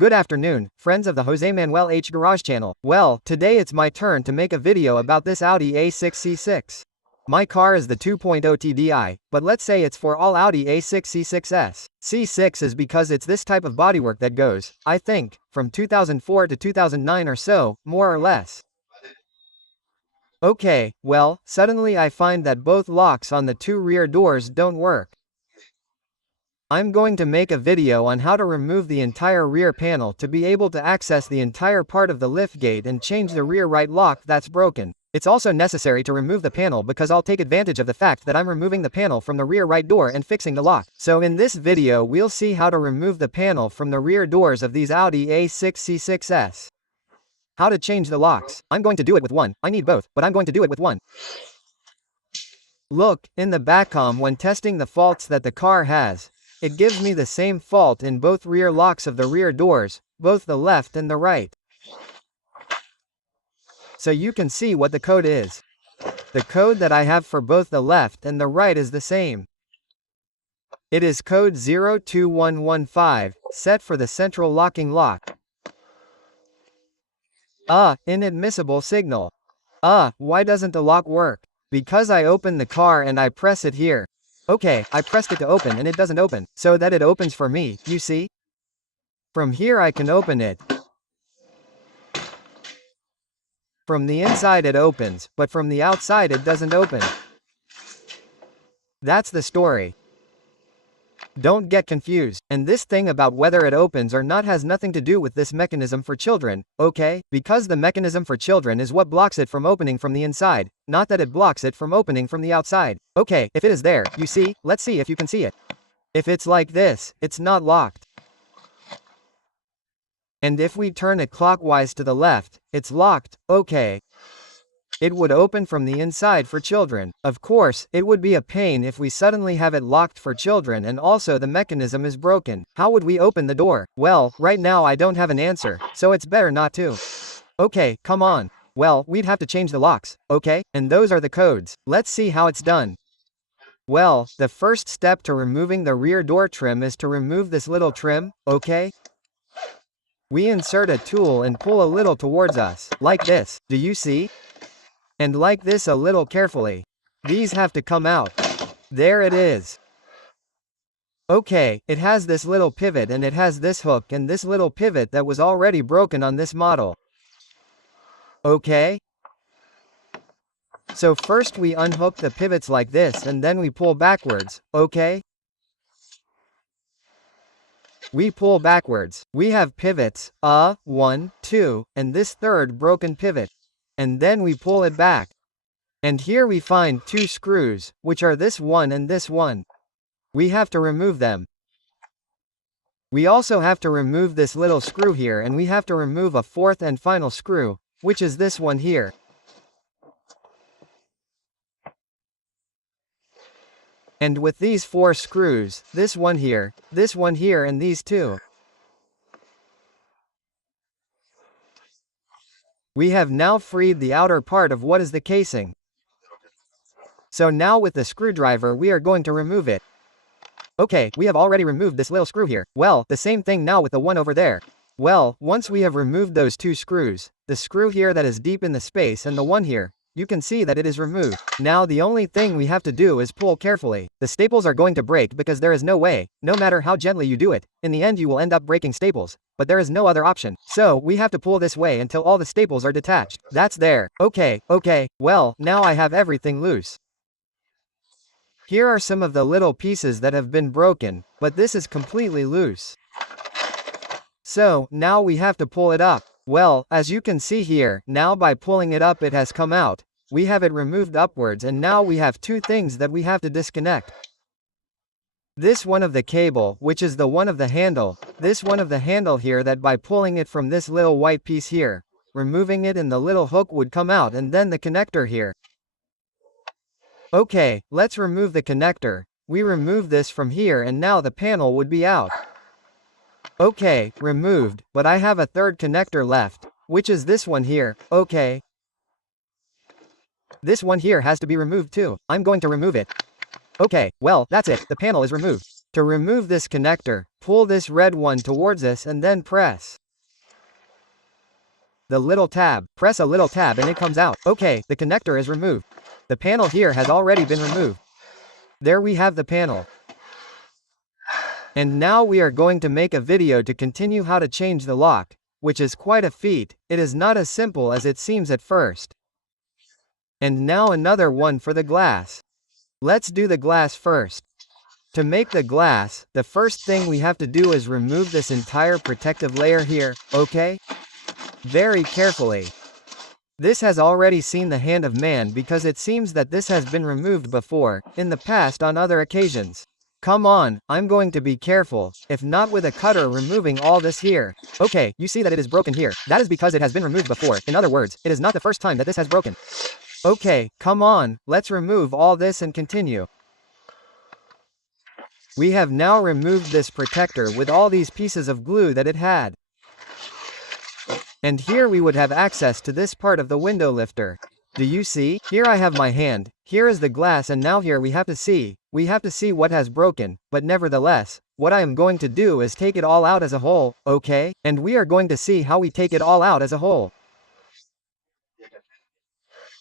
Good afternoon, friends of the Jose Manuel H Garage channel. Well, today it's my turn to make a video about this Audi A6 C6. My car is the 2.0 TDI, but let's say it's for all Audi A6 C6s. C6 is because it's this type of bodywork that goes, I think, from 2004 to 2009 or so, more or less. Okay, well, suddenly I find that both locks on the two rear doors don't work. I'm going to make a video on how to remove the entire rear panel to be able to access the entire part of the liftgate and change the rear right lock that's broken. It's also necessary to remove the panel because I'll take advantage of the fact that I'm removing the panel from the rear right door and fixing the lock. So in this video we'll see how to remove the panel from the rear doors of these Audi A6 C6s. How to change the locks. I'm going to do it with one. I need both, but I'm going to do it with one. Look, in the backcom when testing the faults that the car has, it gives me the same fault in both rear locks of the rear doors, both the left and the right. So you can see what the code is. The code that I have for both the left and the right is the same. It is code 02115, set for the central locking lock. Inadmissible signal. Why doesn't the lock work? Because I open the car and I press it here. Okay, I pressed it to open and it doesn't open, so that it opens for me, you see? From here I can open it. From the inside it opens, but from the outside it doesn't open. That's the story. Don't get confused, and this thing about whether it opens or not has nothing to do with this mechanism for children, okay? Because the mechanism for children is what blocks it from opening from the inside, not that it blocks it from opening from the outside. Okay, if it is there, you see, let's see if you can see it. If it's like this, it's not locked. And if we turn it clockwise to the left, it's locked, okay. It would open from the inside for children. Of course, it would be a pain if we suddenly have it locked for children and also the mechanism is broken. How would we open the door? Well, right now I don't have an answer, so it's better not to. Okay, come on. Well, we'd have to change the locks, okay? And those are the codes. Let's see how it's done. Well, the first step to removing the rear door trim is to remove this little trim, okay? We insert a tool and pull a little towards us, like this. Do you see? And like this a little carefully. These have to come out. There it is. Okay, it has this little pivot and it has this hook and this little pivot that was already broken on this model. Okay? So first we unhook the pivots like this and then we pull backwards, okay? We pull backwards. We have pivots, 1, 2, and this third broken pivot. And then we pull it back. And here we find two screws, which are this one and this one. We have to remove them. We also have to remove this little screw here and we have to remove a fourth and final screw, which is this one here. And with these four screws, this one here, and these two, we have now freed the outer part of what is the casing. So now with the screwdriver we are going to remove it. Okay, we have already removed this little screw here. Well, the same thing now with the one over there. Well, once we have removed those two screws, the screw here that is deep in the space and the one here, you can see that it is removed. Now the only thing we have to do is pull carefully. The staples are going to break because there is no way, no matter how gently you do it, in the end you will end up breaking staples. But there is no other option. So we have to pull this way until all the staples are detached. That's there. Okay, well, now I have everything loose. Here are some of the little pieces that have been broken, but this is completely loose. So, now we have to pull it up. Well, as you can see here, now by pulling it up it has come out. We have it removed upwards and now we have two things that we have to disconnect. This one of the cable, which is the one of the handle, this one of the handle here that by pulling it from this little white piece here, removing it and the little hook would come out and then the connector here. Okay, let's remove the connector. We remove this from here and now the panel would be out. Okay, removed, but I have a third connector left, which is this one here, okay. This one here has to be removed too. I'm going to remove it. Okay, well, that's it, the panel is removed. To remove this connector, pull this red one towards us and then press the little tab. Press a little tab and it comes out. Okay, the connector is removed. The panel here has already been removed. There we have the panel. And now we are going to make a video to continue how to change the lock, which is quite a feat. It is not as simple as it seems at first. And now another one for the glass. Let's do the glass first. To make the glass, the first thing we have to do is remove this entire protective layer here, okay? Very carefully. This has already seen the hand of man because it seems that this has been removed before, in the past on other occasions. Come on, I'm going to be careful, if not with a cutter removing all this here. Okay, you see that it is broken here. That is because it has been removed before. In other words, it is not the first time that this has broken. Okay, come on, let's remove all this and continue. We have now removed this protector with all these pieces of glue that it had. And here we would have access to this part of the window lifter. Do you see? Here I have my hand, here is the glass, and now here we have to see what has broken, but nevertheless, what I am going to do is take it all out as a whole, okay? And we are going to see how we take it all out as a whole.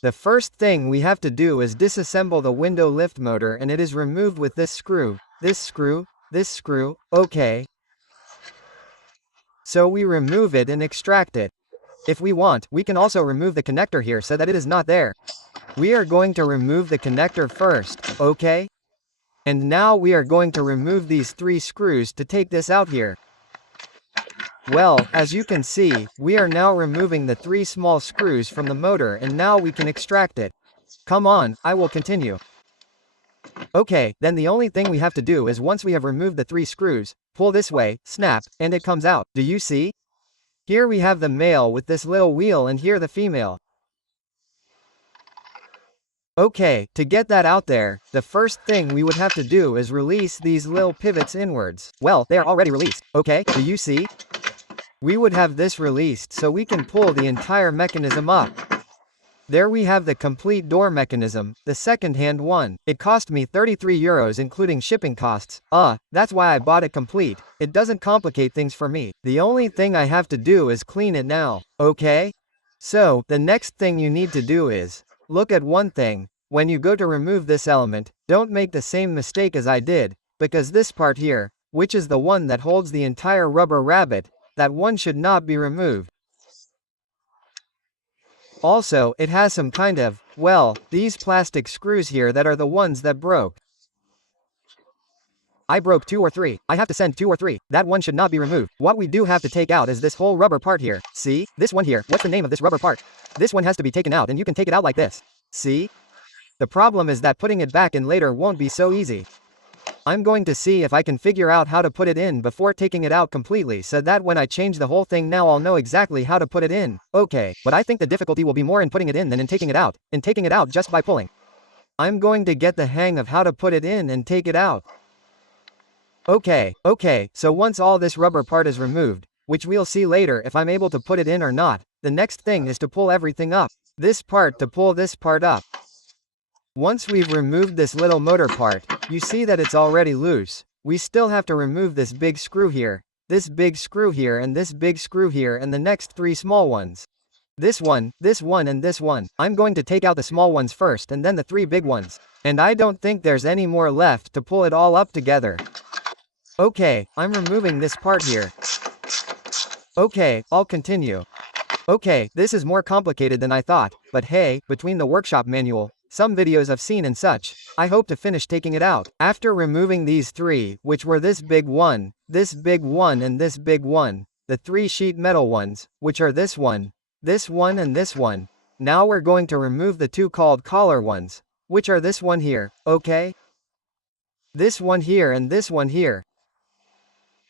The first thing we have to do is disassemble the window lift motor, and it is removed with this screw, okay? So we remove it and extract it. If we want, we can also remove the connector here so that it is not there. We are going to remove the connector first, okay? And now we are going to remove these 3 screws to take this out here. Well, as you can see, we are now removing the 3 small screws from the motor, and now we can extract it. Come on, I will continue. Okay, then the only thing we have to do is, once we have removed the 3 screws, pull this way, snap, and it comes out. Do you see? Here we have the male with this little wheel and here the female. Okay, to get that out there, the first thing we would have to do is release these little pivots inwards. Well, they are already released, okay? Do you see? We would have this released so we can pull the entire mechanism up. There we have the complete door mechanism, the second-hand one. It cost me €33 including shipping costs. That's why I bought it complete. It doesn't complicate things for me. The only thing I have to do is clean it now, okay? So, the next thing you need to do is, look at one thing. When you go to remove this element, don't make the same mistake as I did, because this part here, which is the one that holds the entire rubber rabbit, that one should not be removed. Also, it has some kind of, well, these plastic screws here that are the ones that broke. I broke 2 or 3. I have to send 2 or 3. That one should not be removed. What we do have to take out is this whole rubber part here. See? This one here. What's the name of this rubber part? This one has to be taken out, and you can take it out like this. See? The problem is that putting it back in later won't be so easy. I'm going to see if I can figure out how to put it in before taking it out completely, so that when I change the whole thing now I'll know exactly how to put it in. Okay, but I think the difficulty will be more in putting it in than in taking it out. In taking it out just by pulling. I'm going to get the hang of how to put it in and take it out. Okay, so once all this rubber part is removed, which we'll see later if I'm able to put it in or not, the next thing is to pull everything up. This part to pull this part up. Once we've removed this little motor part, you see that it's already loose. We still have to remove this big screw here, this big screw here, and this big screw here, and the next 3 small ones. This one, and this one. I'm going to take out the small ones first and then the 3 big ones. And I don't think there's any more left to pull it all up together. Okay, I'm removing this part here. Okay, I'll continue. Okay, this is more complicated than I thought, but hey, between the workshop manual, some videos I've seen and such, I hope to finish taking it out. After removing these 3, which were this big one, and this big one, the 3 sheet metal ones, which are this one, and this one. Now we're going to remove the 2 called collar ones, which are this one here, okay? This one here and this one here.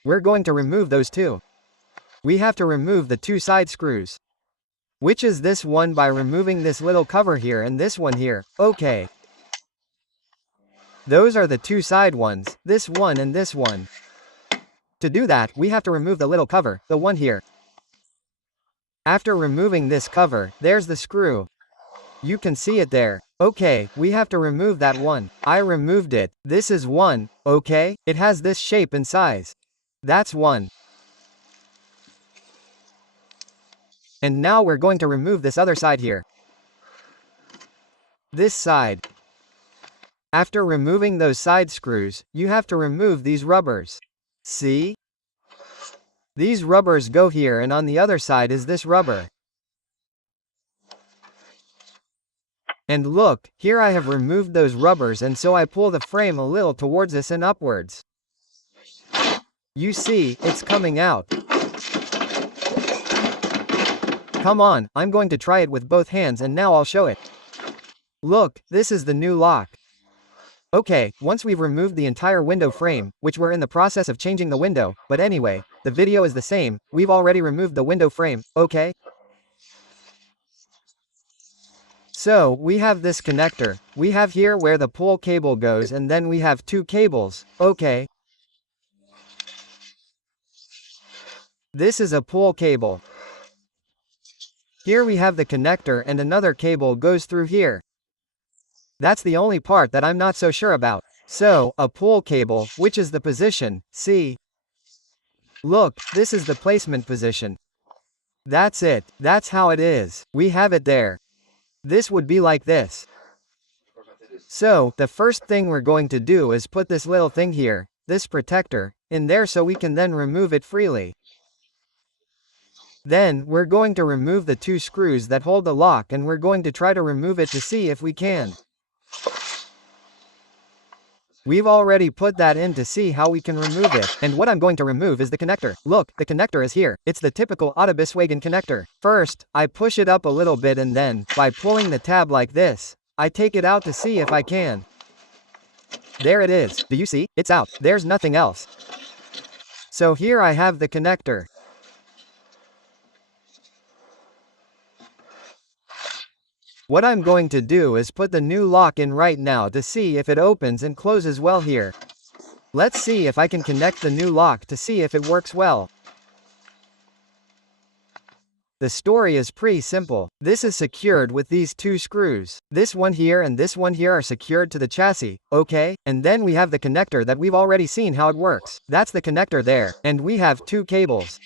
We're going to remove those 2. We have to remove the 2 side screws. Which is this one by removing this little cover here and this one here, okay. Those are the 2 side ones, this one and this one. To do that, we have to remove the little cover, the one here. After removing this cover, there's the screw. You can see it there. Okay, we have to remove that one. I removed it. This is one, okay? It has this shape and size. That's one. And now we're going to remove this other side here. This side. After removing those side screws, you have to remove these rubbers. See? These rubbers go here, and on the other side is this rubber. And look, here I have removed those rubbers, and so I pull the frame a little towards us and upwards. You see, it's coming out. Come on, I'm going to try it with both hands, and now I'll show it. Look, this is the new lock. Okay, once we've removed the entire window frame, which we're in the process of changing the window, but anyway, the video is the same, we've already removed the window frame, okay? So, we have this connector, we have here where the pull cable goes, and then we have two cables, okay? This is a pull cable. Here we have the connector, and another cable goes through here. That's the only part that I'm not so sure about. So, a pull cable, which is the position, see? Look, this is the placement position. That's it, that's how it is. We have it there. This would be like this. So, the first thing we're going to do is put this little thing here, this protector, in there so we can then remove it freely. Then, we're going to remove the two screws that hold the lock, and we're going to try to remove it to see if we can. We've already put that in to see how we can remove it, and what I'm going to remove is the connector. Look, the connector is here. It's the typical AUDI connector. First, I push it up a little bit, and then, by pulling the tab like this, I take it out to see if I can. There it is. Do you see? It's out. There's nothing else. So here I have the connector. What I'm going to do is put the new lock in right now to see if it opens and closes well here. Let's see if I can connect the new lock to see if it works well. The story is pretty simple. This is secured with these two screws. This one here and this one here are secured to the chassis, okay? And then we have the connector that we've already seen how it works. That's the connector there. And we have two cables.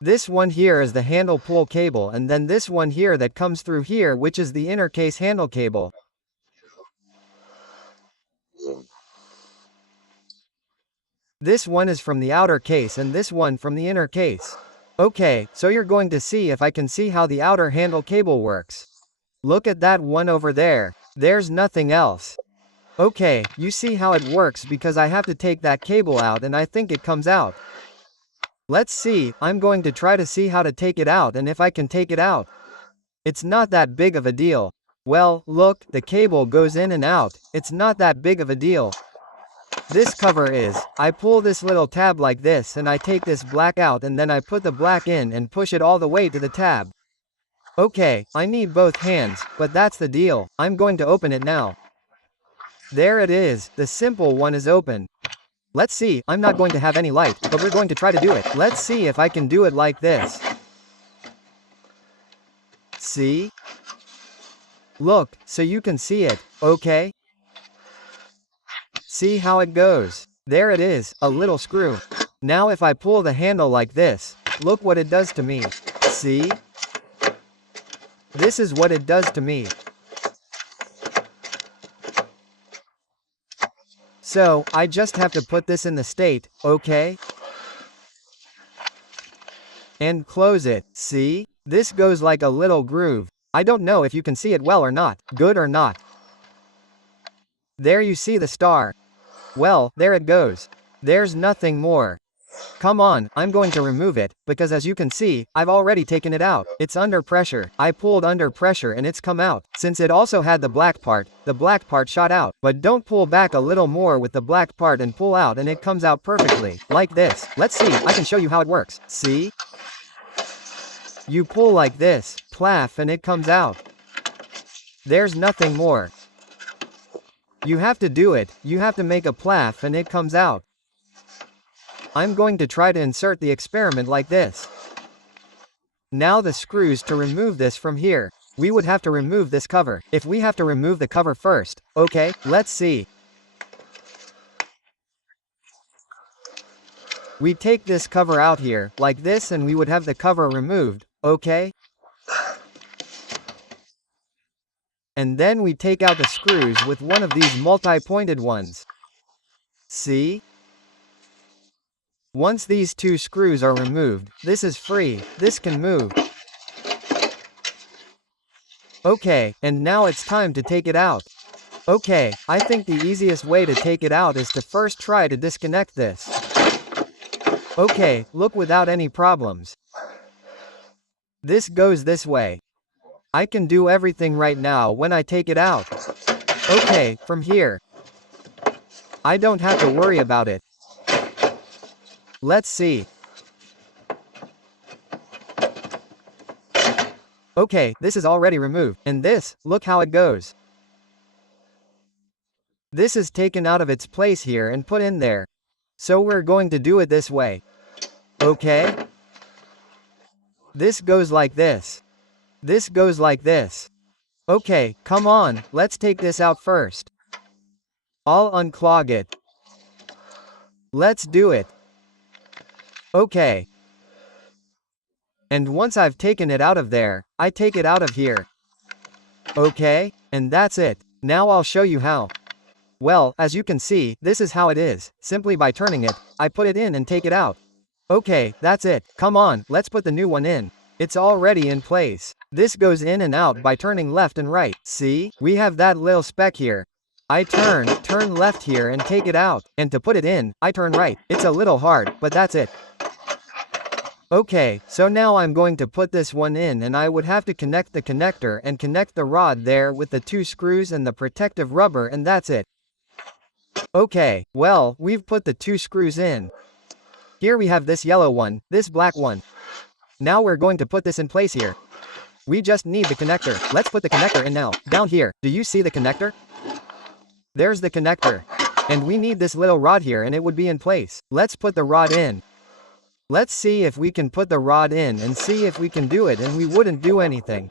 This one here is the handle pull cable, and then this one here that comes through here, which is the inner case handle cable. This one is from the outer case and this one from the inner case. Okay, so you're going to see if I can see how the outer handle cable works. Look at that one over there. There's nothing else. Okay, you see how it works because I have to take that cable out and I think it comes out. Let's see, I'm going to try to see how to take it out and if I can take it out. It's not that big of a deal. Well, look, the cable goes in and out. It's not that big of a deal. This cover is, I pull this little tab like this and I take this black out and then I put the black in and push it all the way to the tab. Okay, I need both hands, but that's the deal. I'm going to open it now. There it is, the simple one is open. Let's see, I'm not going to have any light, but we're going to try to do it. Let's see if I can do it like this. See? Look, so you can see it, okay? See how it goes. There it is, a little screw. Now if I pull the handle like this, look what it does to me. See? This is what it does to me. So, I just have to put this in the state, okay? And close it, see? This goes like a little groove. I don't know if you can see it well or not, good or not. There you see the star. Well, there it goes. There's nothing more. Come on, I'm going to remove it, because as you can see, I've already taken it out. It's under pressure. I pulled under pressure and it's come out. Since it also had the black part shot out. But don't pull back a little more with the black part and pull out and it comes out perfectly. Like this. Let's see, I can show you how it works. See? You pull like this, plaff, and it comes out. There's nothing more. You have to do it, you have to make a plaff and it comes out. I'm going to try to insert the experiment like this. Now the screws to remove this from here. We would have to remove this cover. If we have to remove the cover first, okay, let's see. We take this cover out here, like this, and we would have the cover removed, okay? And then we take out the screws with one of these multi-pointed ones. See? Once these two screws are removed, this is free, this can move. Okay, and now it's time to take it out. Okay, I think the easiest way to take it out is to first try to disconnect this. Okay, look, without any problems. This goes this way. I can do everything right now when I take it out. Okay, from here. I don't have to worry about it. Let's see. Okay, this is already removed, and this, look how it goes. This is taken out of its place here and put in there. So we're going to do it this way. Okay? This goes like this. This goes like this. Okay, come on, let's take this out first. I'll unclog it. Let's do it. Okay. And once I've taken it out of there, I take it out of here. Okay, and that's it. Now I'll show you how. Well, as you can see, this is how it is. Simply by turning it, I put it in and take it out. Okay, that's it. Come on, let's put the new one in. It's already in place. This goes in and out by turning left and right. See? We have that little speck here. I turn left here and take it out. And to put it in, I turn right. It's a little hard, but that's it. Okay, so now I'm going to put this one in, and I would have to connect the connector and connect the rod there with the two screws and the protective rubber, and that's it. Okay, well, we've put the two screws in. Here we have this yellow one, this black one. Now we're going to put this in place here. We just need the connector. Let's put the connector in now. Down here, do you see the connector? There's the connector. And we need this little rod here, and it would be in place. Let's put the rod in. Let's see if we can put the rod in and see if we can do it, and we wouldn't do anything.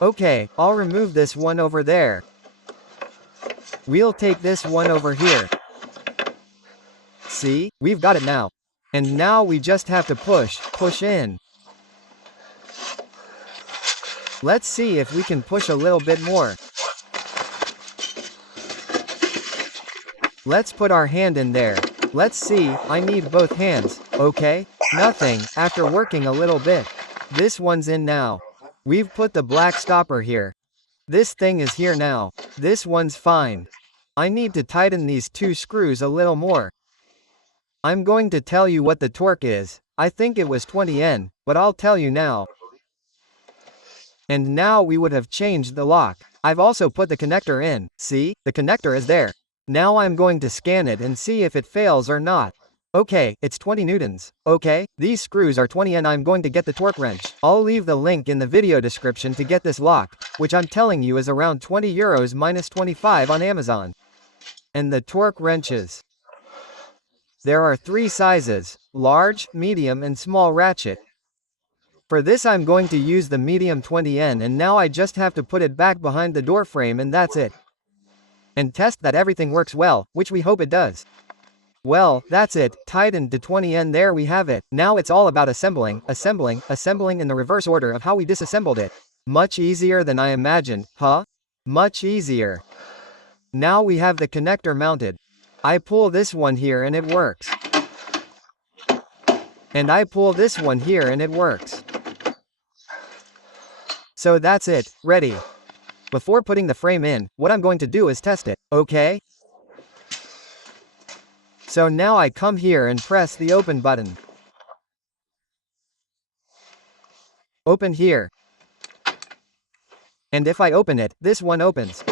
Okay, I'll remove this one over there. We'll take this one over here. See? We've got it now. And now we just have to push in. Let's see if we can push a little bit more. Let's put our hand in there. Let's see, I need both hands, okay? Nothing, after working a little bit. This one's in now. We've put the black stopper here. This thing is here now. This one's fine. I need to tighten these two screws a little more. I'm going to tell you what the torque is. I think it was 20 N, but I'll tell you now. And now we would have changed the lock. I've also put the connector in. See, the connector is there. Now I'm going to scan it and see if it fails or not. Okay, it's 20 newtons. Okay, these screws are 20 and I'm going to get the torque wrench. I'll leave the link in the video description to get this lock, which I'm telling you is around 20 euros minus 25 on Amazon. And the torque wrenches. There are 3 sizes, large, medium and small ratchet. For this I'm going to use the medium 20N, and now I just have to put it back behind the door frame and that's it. And test that everything works well, which we hope it does. Well, that's it, tightened to 20N, there we have it. Now it's all about assembling in the reverse order of how we disassembled it. Much easier than I imagined, huh? Much easier. Now we have the connector mounted. I pull this one here and it works. And I pull this one here and it works. So that's it, ready. Before putting the frame in, what I'm going to do is test it, okay? So now I come here and press the open button. Open here. And if I open it, this one opens.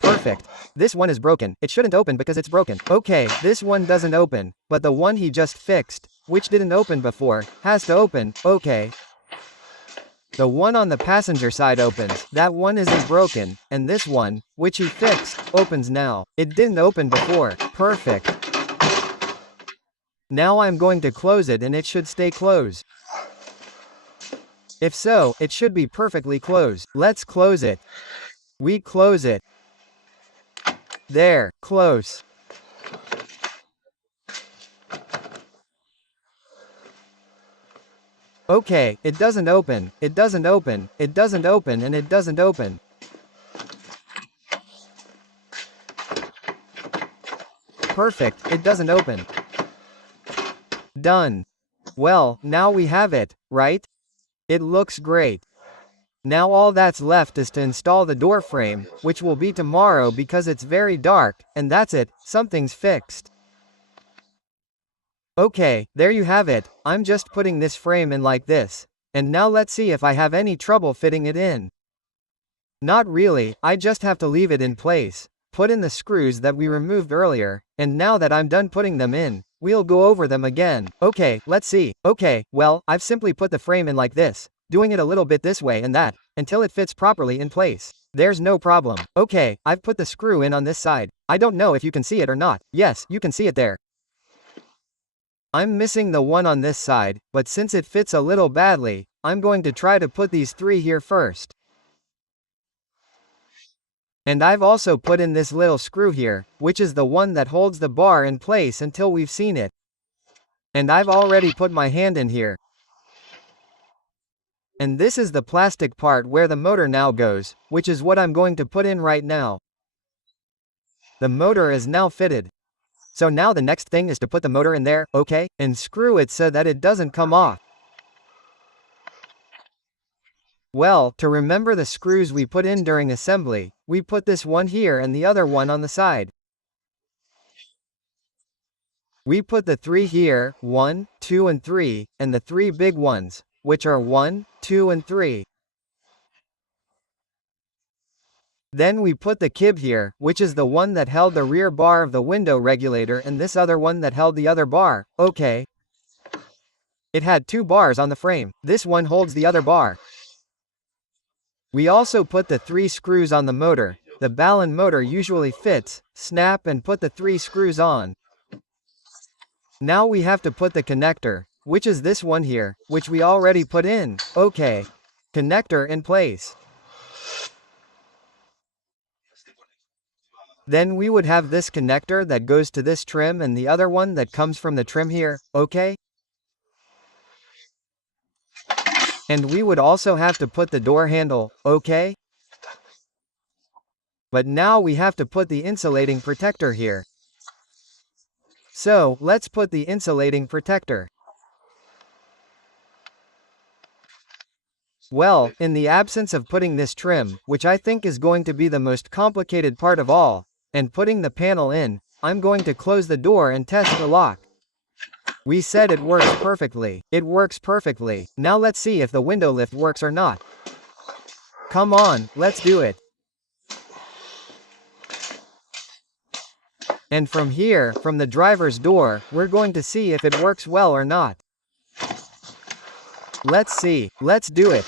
Perfect. This one is broken. It shouldn't open because it's broken. Okay, this one doesn't open, but the one he just fixed, which didn't open before, has to open, okay. The one on the passenger side opens, that one isn't broken, and this one, which he fixed, opens now. It didn't open before. Perfect. Now I'm going to close it and it should stay closed. If so, it should be perfectly closed. Let's close it. We close it. There, close. Okay, it doesn't open, it doesn't open, it doesn't open, and it doesn't open. Perfect, it doesn't open. Done. Well, now we have it, right? It looks great. Now all that's left is to install the door frame, which will be tomorrow because it's very dark, and that's it, something's fixed. Okay, there you have it, I'm just putting this frame in like this. And now let's see if I have any trouble fitting it in. Not really, I just have to leave it in place, put in the screws that we removed earlier, and now that I'm done putting them in, we'll go over them again. Okay, let's see. Okay, well, I've simply put the frame in like this, doing it a little bit this way and that, until it fits properly in place. There's no problem. Okay, I've put the screw in on this side. I don't know if you can see it or not. Yes, you can see it there. I'm missing the one on this side, but since it fits a little badly, I'm going to try to put these three here first. And I've also put in this little screw here, which is the one that holds the bar in place until we've seen it. And I've already put my hand in here. And this is the plastic part where the motor now goes, which is what I'm going to put in right now. The motor is now fitted. So now the next thing is to put the motor in there, okay, and screw it so that it doesn't come off. Well, to remember the screws we put in during assembly, we put this one here and the other one on the side. We put the three here, 1, 2 and 3, and the three big ones, which are 1, 2 and 3. Then we put the kib here, which is the one that held the rear bar of the window regulator and this other one that held the other bar, okay. It had two bars on the frame, this one holds the other bar. We also put the three screws on the motor. The Ballon motor usually fits, snap and put the three screws on. Now we have to put the connector, which is this one here, which we already put in, okay. Connector in place. Then we would have this connector that goes to this trim and the other one that comes from the trim here, okay? And we would also have to put the door handle, okay? But now we have to put the insulating protector here. So, let's put the insulating protector. Well, in the absence of putting this trim, which I think is going to be the most complicated part of all, and putting the panel in, I'm going to close the door and test the lock. We said it works perfectly. It works perfectly. Now let's see if the window lift works or not. Come on, let's do it. And from here, from the driver's door, we're going to see if it works well or not. Let's see. Let's do it.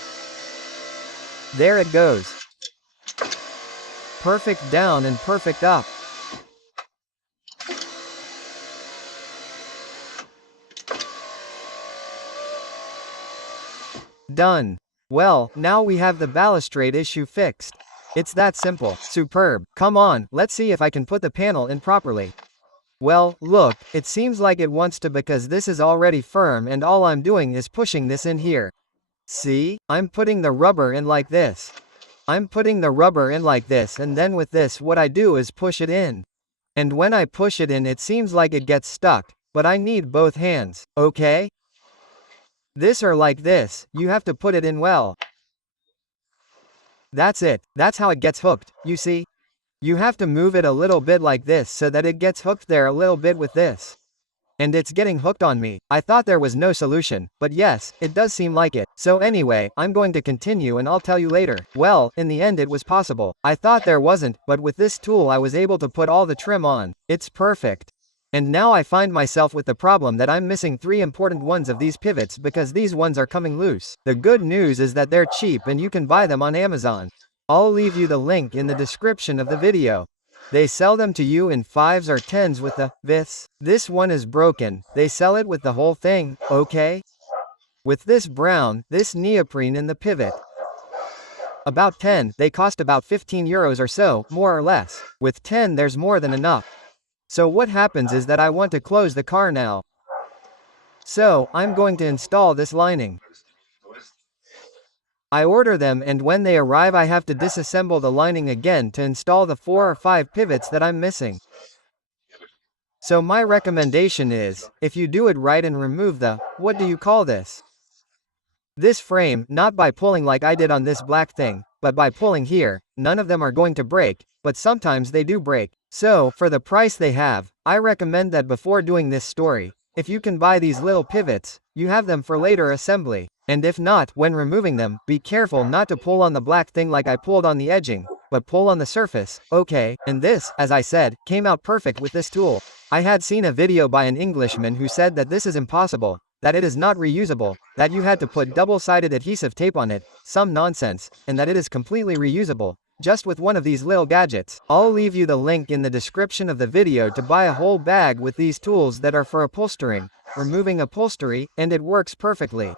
There it goes. Perfect down and perfect up. Done. Well, now we have the balustrade issue fixed. It's that simple. Superb. Come on, let's see if I can put the panel in properly. Well, look, it seems like it wants to because this is already firm and all I'm doing is pushing this in here. See? I'm putting the rubber in like this. I'm putting the rubber in like this and then with this what I do is push it in. And when I push it in it seems like it gets stuck, but I need both hands, okay? This or like this, you have to put it in well. That's it, that's how it gets hooked, you see? You have to move it a little bit like this so that it gets hooked there a little bit with this. And it's getting hooked on me. I thought there was no solution, but yes, it does seem like it. So anyway, I'm going to continue and I'll tell you later. Well, in the end it was possible. I thought there wasn't, but with this tool I was able to put all the trim on. It's perfect. And now I find myself with the problem that I'm missing three important ones of these pivots because these ones are coming loose. The good news is that they're cheap and you can buy them on Amazon. I'll leave you the link in the description of the video. They sell them to you in 5s or 10s with the This one is broken. They sell it with the whole thing, okay? With this brown, this neoprene in the pivot. About 10, they cost about 15 euros or so, more or less. With 10 there's more than enough. So what happens is that I want to close the car now. So, I'm going to install this lining. I order them and when they arrive I have to disassemble the lining again to install the 4 or 5 pivots that I'm missing. So my recommendation is, if you do it right and remove the, what do you call this frame, not by pulling like I did on this black thing, but by pulling here, none of them are going to break, but sometimes they do break. So, for the price they have, I recommend that before doing this story, if you can buy these little pivots, you have them for later assembly. And if not, when removing them, be careful not to pull on the black thing like I pulled on the edging, but pull on the surface, okay? And this, as I said, came out perfect with this tool. I had seen a video by an Englishman who said that this is impossible, that it is not reusable, that you had to put double-sided adhesive tape on it, some nonsense, and that it is completely reusable, just with one of these little gadgets. I'll leave you the link in the description of the video to buy a whole bag with these tools that are for upholstering, removing upholstery, and it works perfectly.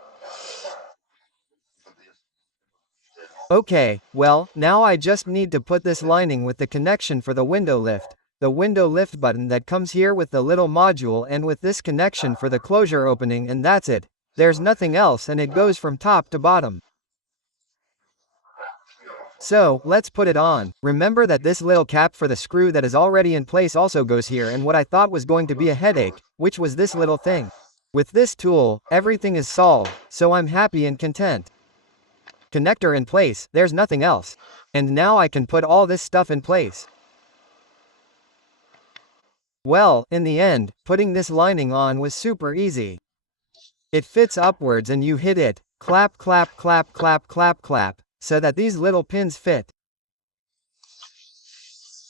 Okay, well, now I just need to put this lining with the connection for the window lift. The window lift button that comes here with the little module and with this connection for the closure opening, and that's it. There's nothing else and it goes from top to bottom. So, let's put it on. Remember that this little cap for the screw that is already in place also goes here, and what I thought was going to be a headache, which was this little thing. With this tool, everything is solved, so I'm happy and content. Connector in place, there's nothing else. And now I can put all this stuff in place. Well, in the end, putting this lining on was super easy. It fits upwards and you hit it, clap clap clap clap clap clap, so that these little pins fit.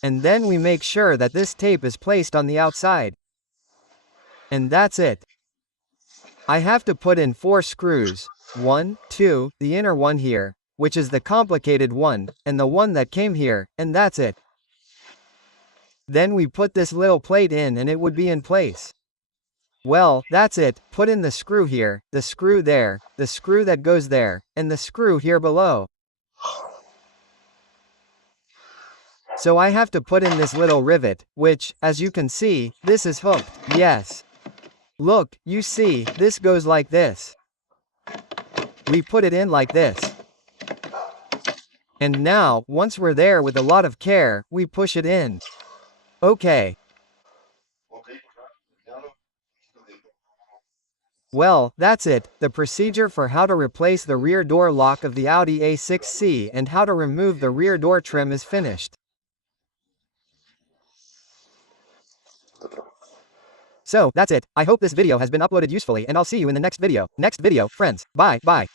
And then we make sure that this tape is placed on the outside. And that's it. I have to put in 4 screws, 1, 2, the inner one here, which is the complicated one, and the one that came here, and that's it. Then we put this little plate in and it would be in place. Well, that's it. Put in the screw here, the screw there, the screw that goes there, and the screw here below. So I have to put in this little rivet, which, as you can see, this is hooked. Yes. Look, you see, this goes like this. We put it in like this. And now, once we're there with a lot of care, we push it in. Okay. Well, that's it, the procedure for how to replace the rear door lock of the Audi A6C and how to remove the rear door trim is finished. So, that's it. I hope this video has been uploaded usefully and I'll see you in the next video. Next video, friends. Bye, bye.